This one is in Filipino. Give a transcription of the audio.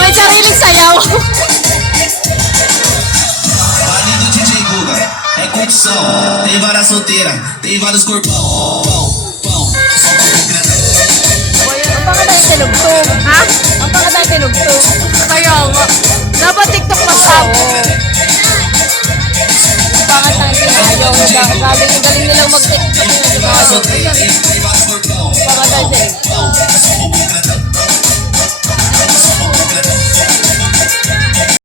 May sariling sayaw. Vale do DJ Guga, é curtição. Tem várias solteiras, tem vários corpão. Pão, só pra Ang baka dahil tinugtog. Ha? Ang baka dahil tinugtog. Kaya nga. Dapat TikTok masap. Ang baka dahil sinayaw. Galing nilang mag-TikTok. solteira,